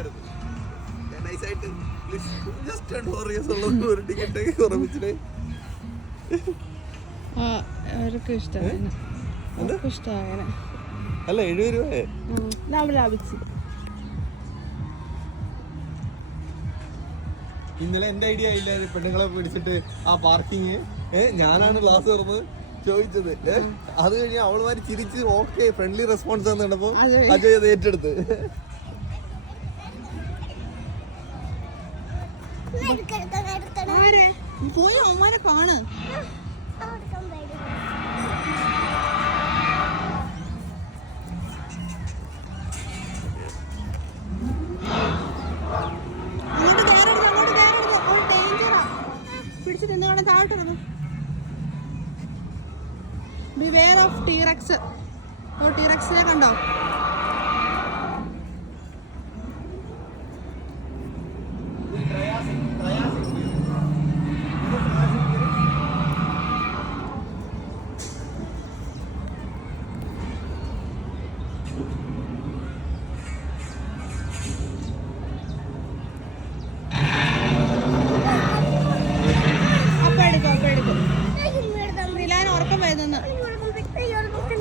എടുക്കായിരുന്നു. ഞാൻ നൈസായിട്ട് just 4 years ഉള്ളത് ഒരു ടിക്കറ്റ് കുറപ്പിച്ചിട്ട് അവർക്ക് ഇഷ്ടമാണ്. അല്ല 70 രൂപയെ ലാഭിച്ചു. ഇന്നലെ എന്റെ ഐഡിയ ഇല്ല പെണ്ണുങ്ങളെ പിടിച്ചിട്ട് ആ പാർക്കിങ് ഞാനാണ് ക്ലാസ് തുറന്ന് ചോദിച്ചത്. അത് കഴിഞ്ഞ് അവൾമാര് ചിരിച്ച് ഓക്കെ ഫ്രണ്ട്ലി റെസ്പോൺസ് കണ്ടപ്പോ അജയ് അത് ഏറ്റെടുത്ത്. പോയി അവന്മാരെ കാണ്. പിടിച്ചിട്ട് എന്താണ് താഴോട്ട്. Beware of T rex. ടീറക്സിനെ കണ്ടോ?